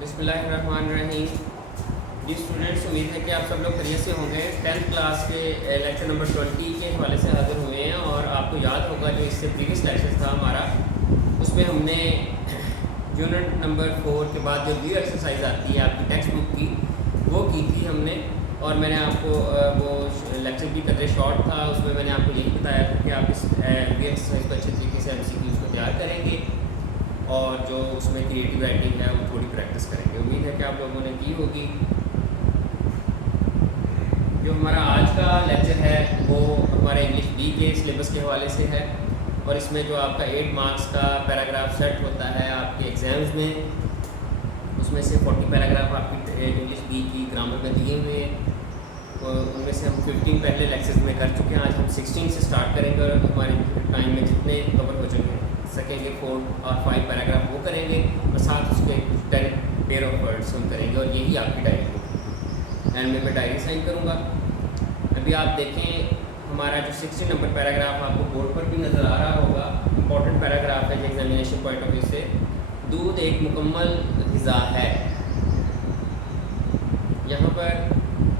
बिस्मिल्लाहिर्रहमानिर्रहीम। जी स्टूडेंट्स, उम्मीद है कि आप सब लोग खैरियत से होंगे। 10th क्लास के लेक्चर नंबर 20 के हवाले से हाज़िर हुए हैं और आपको याद होगा जो इससे प्रीवियस लेक्चर था हमारा, उसमें हमने यूनिट नंबर 4 के बाद जो व्यू एक्सरसाइज आती है आपकी टेक्स्ट बुक की, वो की थी हमने। और मैंने आपको वो लेक्चर की कदर शॉर्ट था, उसमें मैंने आपको यही बताया था कि आप इस व्यू एक्सरसाइज को अच्छे तरीके से MCQs को तैयार करेंगे और जो उसमें क्रिएटिव राइटिंग है वो थोड़ी प्रैक्टिस करेंगे। उम्मीद है कि आप लोगों ने की होगी। जो हमारा आज का लेक्चर है वो हमारे इंग्लिश बी के सिलेबस के हवाले से है और इसमें जो आपका 8 मार्क्स का पैराग्राफ सेट होता है आपके एग्ज़ाम्स में, उसमें से 40 पैराग्राफ आपकी इंग्लिश बी की ग्रामर में दिए हुए हैं। तो उनमें से हम 15 पहले लेक्चर्स में कर चुके हैं। आज हम 16 से स्टार्ट करेंगे और हमारे टाइम में जितने कवर हो सकेंगे 4 और 5 पैराग्राफ वो करेंगे और साथ उसके 10 पेयर ऑफ वर्ड्स हम करेंगे और यही आपकी डायरी होगी। एंड में मैं डायरी साइन करूँगा। अभी आप देखें हमारा जो 16 नंबर पैराग्राफ आपको बोर्ड पर भी नज़र आ रहा होगा, इम्पॉर्टेंट पैराग्राफ है एग्जामिनेशन पॉइंट ऑफ व्यू से। दूध एक मुकम्मल ग़िज़ा है। यहाँ पर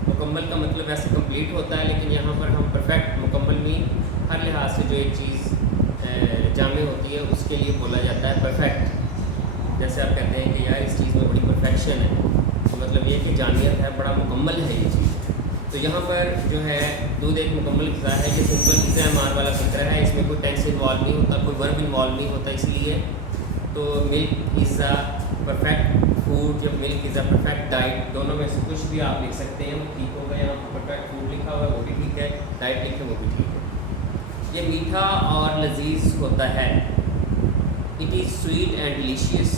मुकम्मल का मतलब वैसे कंप्लीट होता है, लेकिन यहाँ पर हम परफेक्ट मुकम्मल भी हर लिहाज से जो एक चीज़ जामे होती है उसके लिए बोला जाता है परफेक्ट। जैसे आप कहते हैं कि यार इस चीज़ में बड़ी परफेक्शन है, तो मतलब ये कि जामियत है, बड़ा मुकम्मल है ये चीज़। तो यहाँ पर जो है दूध एक मुकम्मल ग़िज़ा है, ये सिंपल इस्तेमाल वाला फिक्र है, इसमें कोई टेंस इन्वॉल्व नहीं होता, कोई वर्ब इन्वॉल्व नहीं होता। इसलिए तो milk is a perfect food या milk is a perfect diet, दोनों में से कुछ भी आप लिख सकते हैं, वो ठीक होगा। यहाँ पर परफेक्ट फूड लिखा हुआ है वो भी ठीक है, डाइट लिखे वो भी ठीक है। ये मीठा और लजीज होता है। It is sweet and delicious.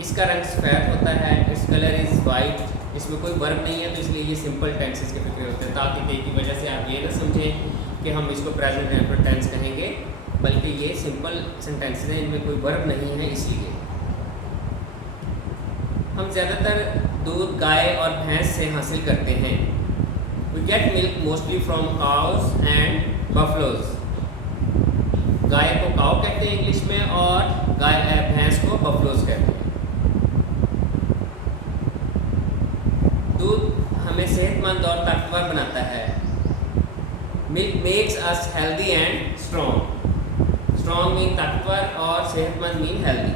इसका रंग सफ़ेद होता है। Its colour is white. इसमें कोई वर्ब नहीं है तो इसलिए ये सिंपल टेंसेस के फिक्र होते हैं, ताकि के की वजह से आप ये ना समझें कि हम इसको प्रेजेंट इंडेफिनिट टेंस कहेंगे, बल्कि ये सिंपल सेंटेंसेस हैं, इनमें कोई वर्ब नहीं है। इसलिए हम ज़्यादातर दूध गाय और भैंस से हासिल करते हैं। We get milk mostly from cows and buffaloes. गाय को काउ कहते हैं इंग्लिश में और भैंस को बफलोज कहते हैं। दूध हमें सेहतमंद और ताकतवर बनाता है। Milk makes us healthy and strong. Strong mean ताकतवर और सेहतमंद मीन हेल्दी।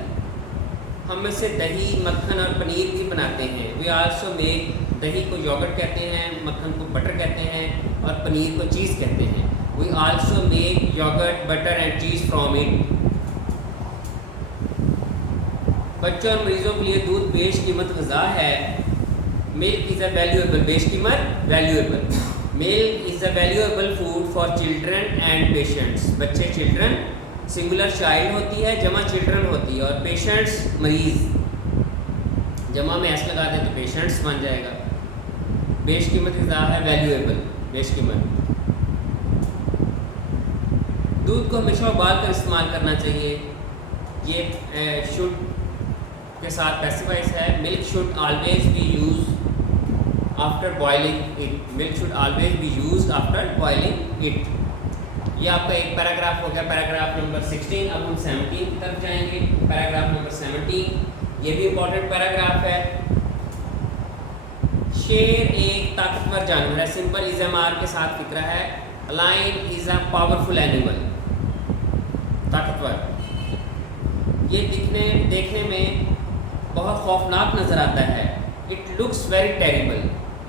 हम में से दही, मक्खन और पनीर भी बनाते हैं। वी आल्सो मेक, दही को योगर्ट कहते हैं, मक्खन को बटर कहते हैं और पनीर को चीज़ कहते हैं। We also make yogurt, butter and cheese from it. बच्चों और मरीजों के लिए दूध बेशकीमत ग़िज़ा है। मिल्क इज़ अ वैल्यूएबल, बेशकीमत valuable. Milk is a valuable food for children and patients. बच्चे चिल्ड्रन, सिंगुलर चाइल्ड होती है, जमा चिल्ड्रन होती है, और पेशेंट्स मरीज़, जमा में एस लगा दें तो पेशेंट्स बन जाएगा। बेशकीमत ग़िज़ा है, वैल्यूएबल, बेशकीमत। दूध को हमेशा उबाल कर इस्तेमाल करना चाहिए। ये शुड के साथ पैसिवाइज है। Milk should always be use after boiling it. Milk should always be use after boiling it. ये आपका एक पैराग्राफ हो गया, पैराग्राफ नंबर 16। अब हम 17 की तरफ जाएंगे। पैराग्राफ नंबर 17, ये भी इम्पोर्टेंट पैराग्राफ है। शेर एक ताकतवर जानवर है। सिंपल इज़-एम-आर के साथ फिक्रा है। Lion is a powerful animal, ताकतवर। ये देखने में बहुत खौफनाक नज़र आता है। इट लुक्स वेरी टेरिबल,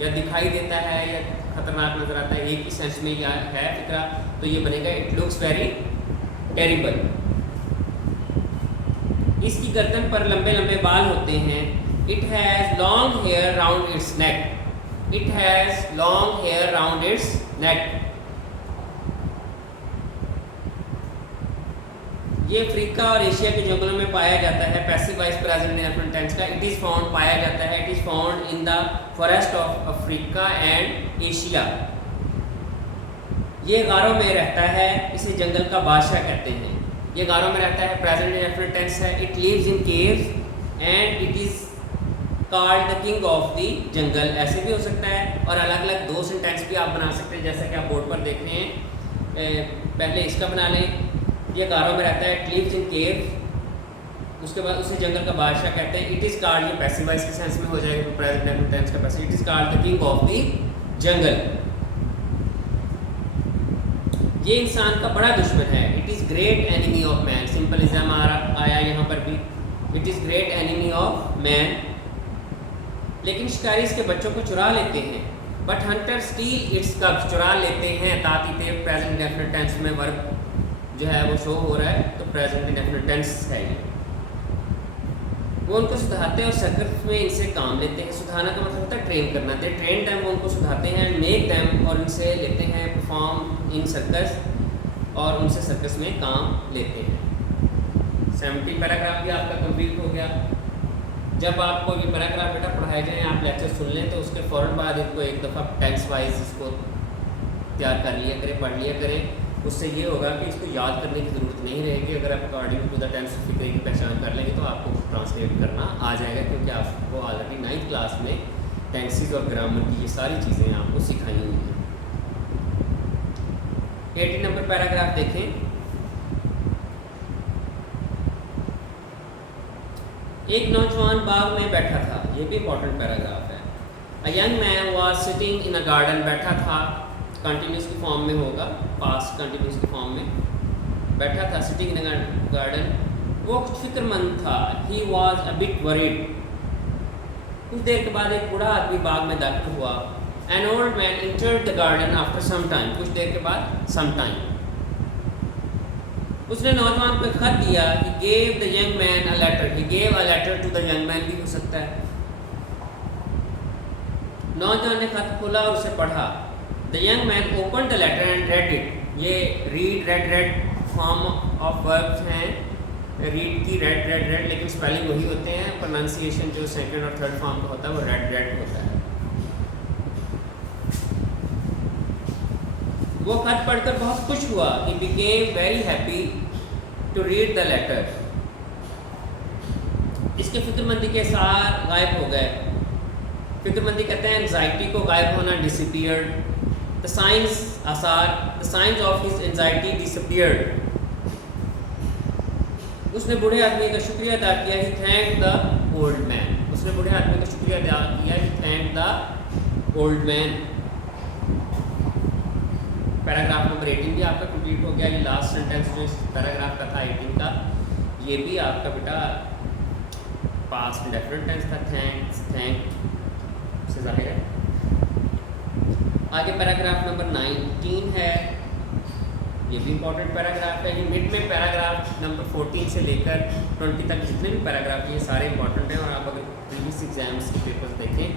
या दिखाई देता है या खतरनाक नज़र आता है, एक ही सेंस में या है फिक्रा, तो ये बनेगा इट लुक्स वेरी टेरिबल। इसकी गर्दन पर लंबे लंबे बाल होते हैं। It has long hair round its neck. It has long hair round its neck. ये अफ्रीका और एशिया के जंगलों में पाया जाता है। Passive voice present indefinite tense का। इट इज़ फाउंड पाया जाता है। It is found in the forest of Africa and Asia. ये गारों में रहता है। इसे जंगल का बादशाह कहते हैं। ये गारों में रहता है, प्रेजेंट इंडेफिनिट टेंस है। It lives in caves and it is called the king of the jungle. ऐसे भी हो सकता है और अलग अलग दो सेंटेंस भी आप बना सकते हैं, जैसा कि आप बोर्ड पर देख रहे हैं। पहले इसका बना लें। ये गारों में रहता है। इट लिव्स इन केव्स उसके बाद उसे जंगल का बादशाह कहते हैं। इट इज़ कॉल्ड, ये पैसिव वॉइस के सेंस में हो जाएगा, तो प्रेजेंट डेफिनेट टेंस का passive. It is called the king of the जंगल। ये इंसान का बड़ा दुश्मन है। It is great enemy of man, simple exam आया यहाँ पर भी। It is great enemy of man. लेकिन शिकारी इसके बच्चों को चुरा लेते हैं। बट हंटर स्टील इट्स कब्स, चुरा लेते हैं। ताती प्रेजेंट डेफिनेट टेंस में वर्ब जो है वो शो हो रहा है, तो प्रेजेंट डेफिनेट टेंस है ये। वो उनको सुधारते हैं और सर्कस में इनसे काम लेते हैं। सुधारना का मतलब होता है ट्रेन करना। दे ट्रेन दैम, वो उनको सुधारते हैं। मेक दैम, और इनसे लेते हैं परफॉर्म इन सर्कस, और उनसे सर्कस में काम लेते हैं। 70 पैराग्राफ भी आपका कंप्लीट हो गया। जब आपको ये पैराग्राफ बेटा पढ़ाए जाएँ, आप लेक्चर सुन लें, तो उसके फ़ौरन बाद इनको एक दफ़ा टेंस वाइज इसको तैयार कर लिया करें, पढ़ लिया करें। उससे ये होगा कि इसको याद करने की ज़रूरत नहीं रहेगी। अगर आप अकॉर्डिंग टू द टेंस फिक्रे की पहचान कर लेंगे तो आपको ट्रांसलेट करना आ जाएगा, क्योंकि आपको ऑलरेडी 9th क्लास में टेंसेस और ग्रामर की ये सारी चीज़ें आपको सिखाई हुई हैं। 80 नंबर पैराग्राफ देखें। एक नौजवान बाग में बैठा था, ये भी इंपॉर्टेंट पैराग्राफ है। A young man was sitting in a garden, बैठा था कंटिन्यूस की फॉर्म में होगा, पास्ट कंटिन्यूस की फॉर्म में बैठा था, सिटिंग इन अ गार्डन। वो कुछ फिक्रमंद था। He was a bit worried. कुछ देर के बाद एक बूढ़ा आदमी बाग में दाखिल हुआ। An old man entered the garden after some time, कुछ देर के बाद सम टाइम। उसने नौजवान को एक खत दिया। He gave the young man a letter, he gave a letter to the young man भी हो सकता है। नौजवान ने खत खोला और उसे पढ़ा। The young man open the letter and read it. ये read read form of verbs हैं। रीड की रेड, लेकिन स्पेलिंग वही होते हैं। प्रोनाउंसिएशन जो सेकंड और थर्ड फॉर्म का होता है वो रेड होता है। वो खत पढ़कर बहुत खुश हुआ। He became very happy to read the letter. इसके फिक्रमंदी के आसार गायब हो गए। फिक्रमंदी कहते हैं एंजाइटी को गायब होना, डिसअपीयर्ड। द साइंस आसार, the signs of his anxiety disappeared. उसने बूढ़े आदमी का शुक्रिया अदा किया। He thank the old man. उसने बूढ़े आदमी का शुक्रिया अदा किया। He thank the old man. Paragraph number 18 भी आपका कंप्लीट हो गया। ये लास्ट सेंटेंस जो इस पैराग्राफ का था 18 का, ये भी आपका बेटा पास्ट इंडेफिनिट टेंस था। थैंक से जाहिर है। आगे पैराग्राफ नंबर 19 है। ये भी इंपॉर्टेंट पैराग्राफ है। ये मिड में पैराग्राफ नंबर 14 से लेकर 20 तक जितने भी पैराग्राफ हैं ये सारे इंपॉर्टेंट हैं। और आप अगर प्रीवियस एग्जाम्स के पेपर्स देखें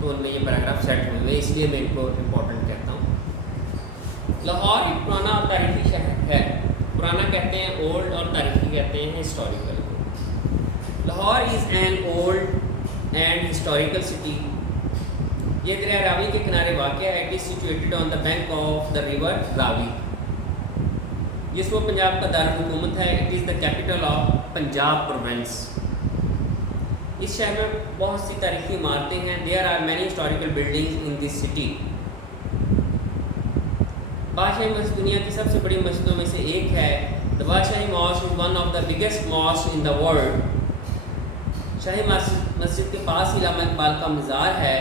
तो उनमें ये पैराग्राफ सेट हुए हैं, इसलिए मैं इनको इंपॉर्टेंट कहता हूँ। लाहौर एक पुराना और तारीखी शहर है। पुराना कहते हैं ओल्ड, और तारीखी कहते हैं historical. Lahore is an old and historical city. ये दरिया रावी के किनारे वाक़ है। It is situated on the bank of the river Ravi. ये वो पंजाब का दारुल-हुकूमत है। It is the capital of Punjab province. इस शहर में बहुत सी तारीखी इमारतें हैं। There are many historical buildings in this city. Badshahi Masjid दुनिया की सबसे बड़ी मस्जिदों में से एक है। The Badshahi mosque is one of the biggest mosque in the world. Shahi Masjid के पास ही अल्लामा इकबाल का मज़ार है।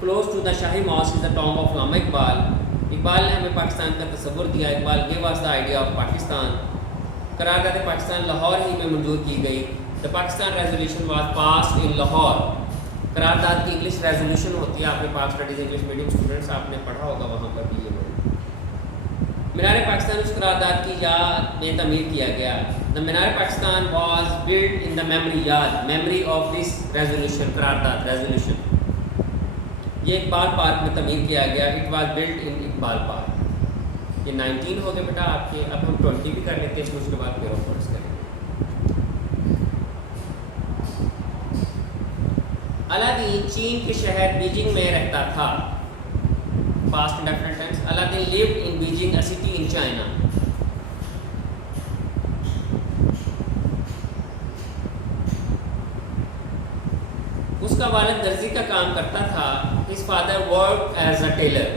Close to the Shahi mosque is the tomb of Allama Iqbal. Iqbal ने हमें पाकिस्तान का तस्वुर दिया। Iqbal give us the idea of Pakistan. करारदाद पाकिस्तान लाहौर ही में मंजूर की गई। The Pakistan resolution was passed in Lahore. करारदाद की इंग्लिश रेजोल्यूशन होती है। आपने पाक स्टडीज़ इंग्लिश मीडियम स्टूडेंट्स आपने पढ़ा होगा वहाँ पर भी। ये मीनार पाकिस्तान उस करारदाद की याद में तमीर किया गया। The Minar Pakistan was build in the memory, याद मेमोरी ऑफ दिस रेजोल्यूशन, करारदाद रेजोल्यूशन। ये इकबाल पार्क में तमीर किया गया। It was build in Iqbal park. ये 19 हो गए बेटा आपके। अब हम 20 भी कर लेते हैं, इसमें उसके बाद फिर ऑफर्स करेंगे। अलादीन चीन के शहर बीजिंग में रहता था। Past indefinite tense. Aladdin lived in Beijing, a city in China. उसका वालिद दर्जी का काम करता था। His father work as a tailor.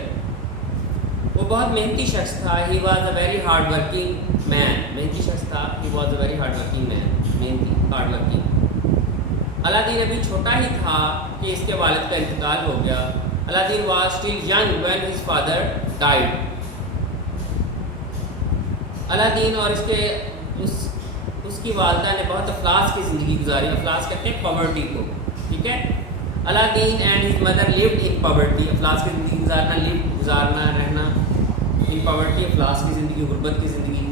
वो बहुत मेहनती शख्स था। He was a very hard working man. मेहनती शख्स था। He was a very hard working man. मेहनती, हार्ड वर्किंग। अलादीन अभी छोटा ही था कि इसके वालिद का इंतकाल हो गया। Aladdin was still young when his father died. Aladdin और उसकी वालदा ने बहुत अफलास की ज़िंदगी गुजारी। अफलास कहते हैं पॉवर्टी को, ठीक है। Aladdin and his mother lived in poverty. अफलास की ज़िंदगी गुजारना, रहना इन पॉवर्टी, अफलास की ज़िंदगी, गुर्बत की ज़िंदगी।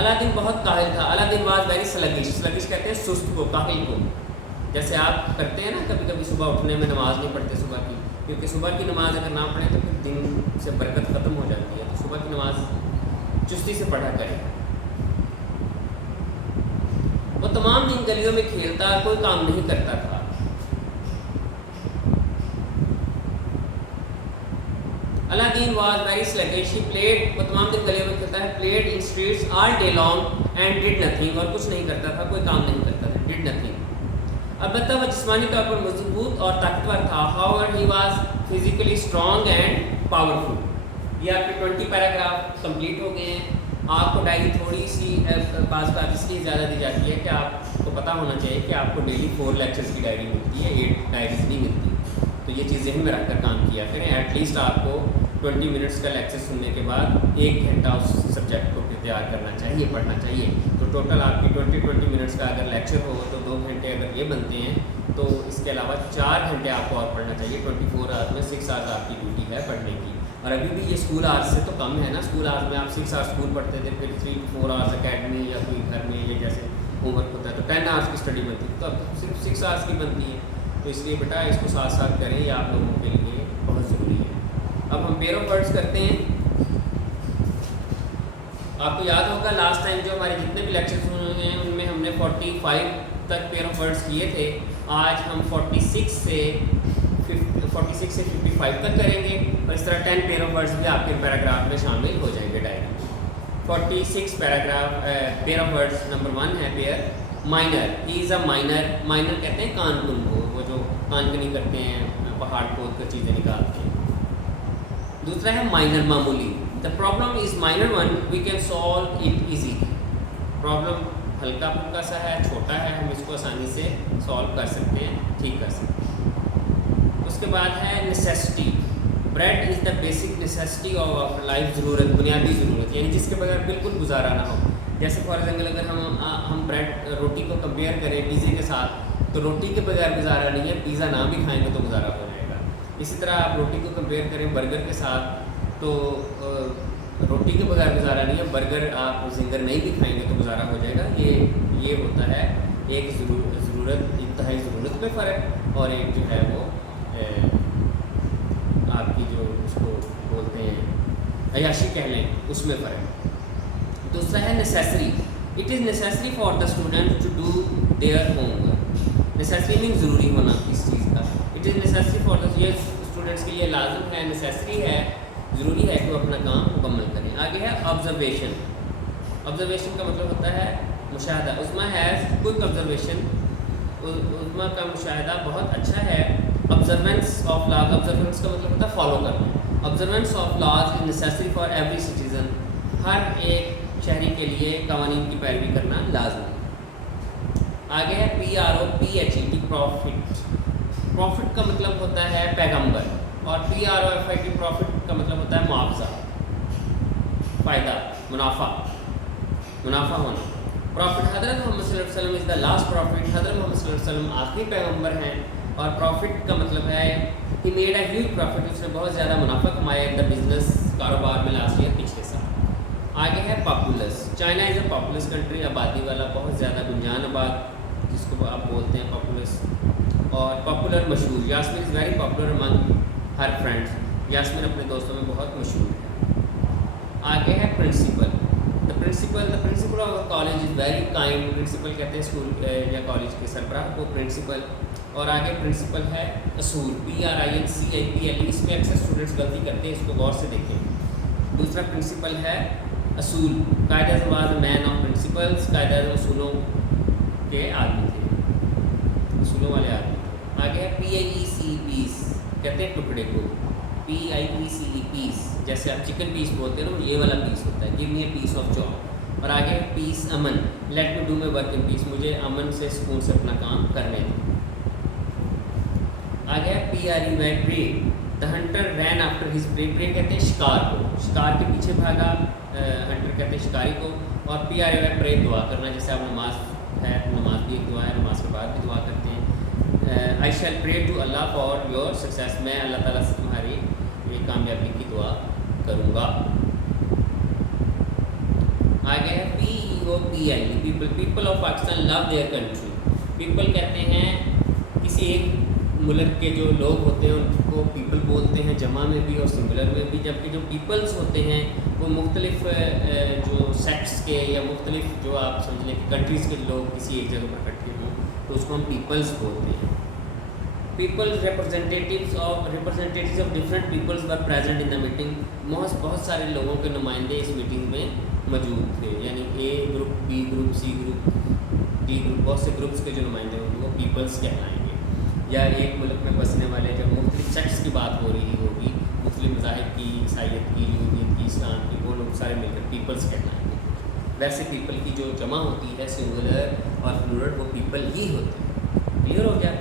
अलादीन बहुत काहिल था। Aladdin was very sluggish. Sluggish कहते हैं सुस्त को, काहिल को। जैसे आप करते हैं ना, कभी कभी सुबह उठने में नमाज़ नहीं पढ़ते सुबह की, क्योंकि सुबह की नमाज़ अगर ना पढ़े तो फिर दिन से बरकत ख़त्म हो जाती है। तो सुबह की नमाज़ चुस्ती से पढ़ा करें। वो तमाम दिन गलियों में खेलता, कोई काम नहीं करता था। Aladdin was very sluggish. He played, वो तमाम दिन गलियों में खेलता है, played in streets all day long and did nothing, और कुछ नहीं करता था, कोई काम नहीं करता था, डिड नथिंग। अलबत्ता वह जिस्मानी तौर पर मजबूत और ताकतवर था। However he was physically strong and powerful. ये आपके 20 पैराग्राफ कंप्लीट हो गए हैं। आपको डायरी थोड़ी सी बात इसलिए ज़्यादा दी जाती है कि आपको पता होना चाहिए कि आपको डेली 4 लेक्चर्स की डायरी मिलती है, 8 डायरीज नहीं मिलती। तो ये चीज़ ज़हन में रखकर काम किया करें। एटलीस्ट आपको 20 मिनट्स का लेक्चर सुनने के बाद 1 घंटा उस सब्जेक्ट को तैयार करना चाहिए, पढ़ना चाहिए। तो टोटल आपकी 20 मिनट्स का अगर लेक्चर हो तो 2 घंटे अगर ये बनते हैं तो इसके अलावा 4 घंटे आपको और पढ़ना चाहिए। 24 आवर्स में 6 आवर्स आपकी ड्यूटी है पढ़ने की। और अभी भी ये स्कूल आवर्स से तो कम है ना। स्कूल आवर्स में आप 6 आवर्स स्कूल पढ़ते थे, फिर 3 to 4 आवर्स अकेडमी या कोई घर में, या जैसे होमवर्क होता है तो 10 आवर्स की स्टडी बनती है, तो अब सिर्फ 6 आवर्स की बनती है। तो इसलिए बेटा इसको साथ साथ करें, ये आप लोगों के लिए बहुत ज़रूरी है। अब हम पेयर ऑफ वर्ड्स करते हैं। आपको याद होगा लास्ट टाइम जो हमारे जितने भी लेक्चर्स हुए हैं उनमें हमने 45 तक पेयर ऑफ वर्ड्स किए थे। आज हम 46 से 55 तक करेंगे, और इस तरह 10 पेयर ऑफ वर्ड्स भी आपके पैराग्राफ में शामिल हो जाएंगे diary. 46 paragraph pair of words. Number 1 है pair minor. He is a minor. Minor कहते हैं कानकुन को, वो जो कानकनी करते हैं, पहाड़ खोद कर चीज़ें निकालते हैं। दूसरा है माइनर, मामूली। The problem is minor one, we can solve it easy. Problem हल्का फुल्का सा है, छोटा है, हम इसको आसानी से सॉल्व कर सकते हैं, ठीक कर सकते हैं। उसके बाद है necessity. Bread is the basic necessity of life. ज़रूरत, बुनियादी ज़रूरत, यानी जिसके बगैर बिल्कुल गुजारा ना हो। जैसे फॉर एग्जाम्पल अगर हम ब्रेड, रोटी को कंपेयर करें पिज़्ज़े के साथ, तो रोटी के बगैर गुजारा नहीं है, पिज़्ज़ा ना भी खाएंगे तो गुजारा हो जाएगा। इसी तरह आप रोटी को कंपेयर करें बर्गर के साथ, तो रोटी के बगैर गुजारा नहीं है, बर्गर आप जिंगर नहीं भी खाएंगे तो गुजारा हो जाएगा। ये होता है एक ज़रूरत, इंतहाई ज़रूरत में फ़र्क, और एक जो है वो आपकी जो उसको बोलते हैं अयाशी कह लें, उसमें फ़र्क। दूसरा है necessary. It is necessary for the student to do their homework. Necessary mean ज़रूरी होना किस चीज़ का। It is necessary for the, ये स्टूडेंट्स के लिए लाजम है, नेसेसरी है, ज़रूरी है कि वो अपना काम मुकम्मल करें। आगे है ऑब्जर्वेशन। ऑब्जर्वेशन का मतलब होता है मुशाहदा। उस्मा हैज़ क्विक ऑब्जर्वेशन। उस्मा का मुशाहदा बहुत अच्छा है। Observance of laws. ऑब्जर्वेंस का मतलब होता है फॉलो करना। Observance of laws is necessary for every citizen. हर एक शहरी के लिए कानून की पैरवी करना लाजमी। आगे है PROPHET, प्रॉफिट। प्रॉफिट का मतलब होता है पैगंबर, और PROFIT, प्रॉफिट का मतलब होता है मुआवजा, फ़ायदा, मुनाफा होना। प्रॉफिट, हज़रत मोहम्मद सल्लल्लाहु अलैहि वसल्लम इज़ द लास्ट प्रॉफिट। हज़रत मोहम्मद सल्लल्लाहु अलैहि वसल्लम आखिरी पैगंबर हैं। और प्रॉफिट का मतलब है he made a huge profit, उसने बहुत ज़्यादा मुनाफा कमाया इन द बिजनेस, कारोबार में लास्ट ईयर, पिछले साल। आगे है populace. China is a populace country, आबादी वाला, बहुत ज़्यादा गुंजान आबाद, जिसको आप बोलते हैं पॉपुलस। और पॉपुलर, मशहूर। Yasmin is very popular among her friends. Yasmin अपने दोस्तों में बहुत मशहूर है। आगे है principal. The principal of college is very kind. Principal कहते हैं स्कूल या कॉलेज के सरबराह को प्रिंसिपल। और आगे प्रिंसिपल है असूल, PRINCIPL। इसमें अक्सर स्टूडेंट्स गलती करते हैं, इसको गौर से देखें। दूसरा प्रिंसिपल है असूल। कायदे वाज मैन ऑफ प्रिंसिपल्स। कायदे असूलों के आदमी थे, असूलों वाले आदमी थे। आगे है PAEC, पीस कहते हैं टुकड़े को। PIECE पीस, जैसे आप चिकन पीस बोलते हैं ना, ये वाला पीस होता है, give me a piece of job. और आगे पीस अमन, let me do my work in peace, मुझे अमन से सुकून से अपना काम करने दो। आगे PREY prey, the hunter ran after his prey, prey कहते हैं शिकार को, शिकार के पीछे भागा, हंटर कहते हैं शिकारी को। और PREY प्रे दुआ करना, जैसे आप नमाज है, नमाज भी एक दुआ है, नमाज के बाद भी दुआ करते हैं। I shall pray to Allah for your success, मैं अल्लाह ताला से तुम्हारी ये कामयाबी की दुआ करूँगा। आगे है PEOPLE, people, people of Pakistan love their country, people कहते हैं किसी एक मुल्क के जो लोग होते हैं उनको पीपल बोलते हैं, जमा में भी और सिंगुलर में भी। जबकि जो पीपल्स होते हैं वो मुख्तलिफ जो सेक्ट्स के या मुख्तलिफ जो आप समझ लें कि कंट्रीज़ के लोग किसी एक जगह पर इकट्ठे हों तो उसको हम पीपल्स बोलते हैं। People representatives of different peoples were present in the meeting, बहुत सारे लोगों के नुमाइंदे इस मीटिंग में मौजूद थे, यानी A group, B group, C group, D group, बहुत से ग्रुप्स के जो नुमाइंदे होंगे वो पीपल्स कहलाएंगे। या एक मुल्क में बसने वाले जब मुख्तलिफ सेक्ट्स की बात हो रही होगी, मुस्लिम मज़ाहिब की, ईसाइयत की, यहूदियत की, इस्लाम की, वो लोग सारे मिलकर पीपल्स कहलाएंगे। वैसे पीपल की जो जमा होती है सिंगुलर और प्लूरल, वो पीपल ही होती है। क्लियर हो गया?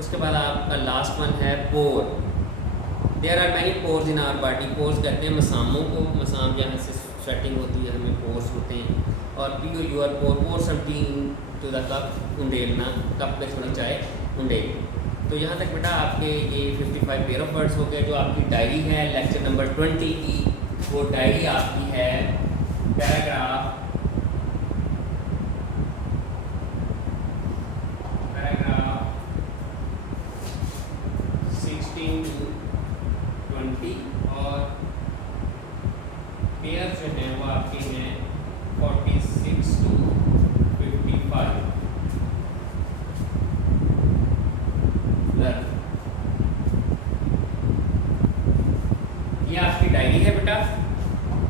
उसके बाद आपका लास्ट वन है pore. There are many pores in our body, pores कहते हैं मसामों को, मसाम जहाँ से स्वेटिंग होती है हमें पोर्स होते हैं। और POUR pour something to the cup, उंडेलना, कप में थोड़ी चाय उंडेल। तो यहाँ तक बेटा आपके ये 55 पेयर ऑफ वर्ड्स हो गए। जो आपकी डायरी है लेक्चर नंबर 20 की, वो डायरी आपकी है पैराग्राफ 16 to 20 और पेयर जो हैं वो आपके हैं 46 to 55। ये आपकी डायरी है बेटा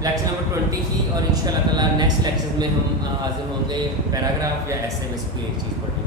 लेक्चर नंबर 20 की। और इंशाल्लाह ताला नेक्स्ट लेक्चर में हम हाजिर होंगे पैराग्राफ या SMS की एक चीज़ पढ़ने।